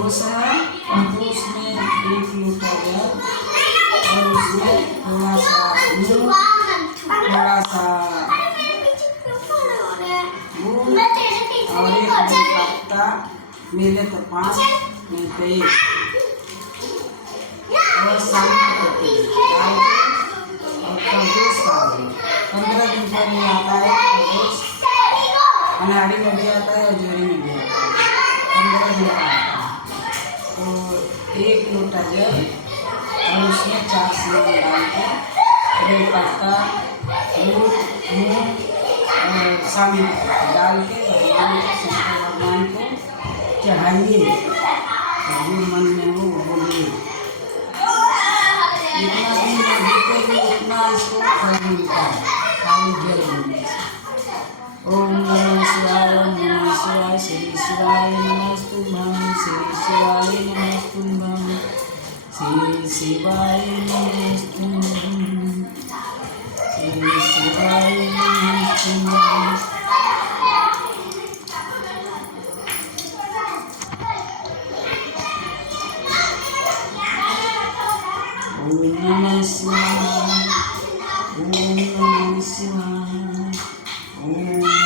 उसमें एक लोटा जल और उसमें थोड़ा सा दूध, थोड़ा सा दूध और एक पत्ता, मिले तो 5, मिलते 1 और सामने पत्ती डाल के और खरगोश का 15 दिन पर ही आता है खरगोश। अनाड़ी में भी आता है और जोरी में भी आता है, 15 दिन का आता है। तो 1 लोटा जल और उसमें 4 सेंध डाल के बेलपत्ता, दूध, मूंग और सामने डाल के भगवान को, शंकर भगवान को चढ़ाइए। जो मन में हो बोलिए। जितना दिन भूखेगी उतना इसको फल मिलता है, खाली जल मिलने से। ओम नमः शिवाय, ओम नमः शिवाय, श्री शिवाय नमस्तुभ्यं, श्री शिवाय नमस्तुभ्यं, श्री शिवाय नमस्तुभ्यं, श्री शिवाय नमस्तुभ्यं। ओम नमः शिवाय, ओम नमः शिवाय, ओम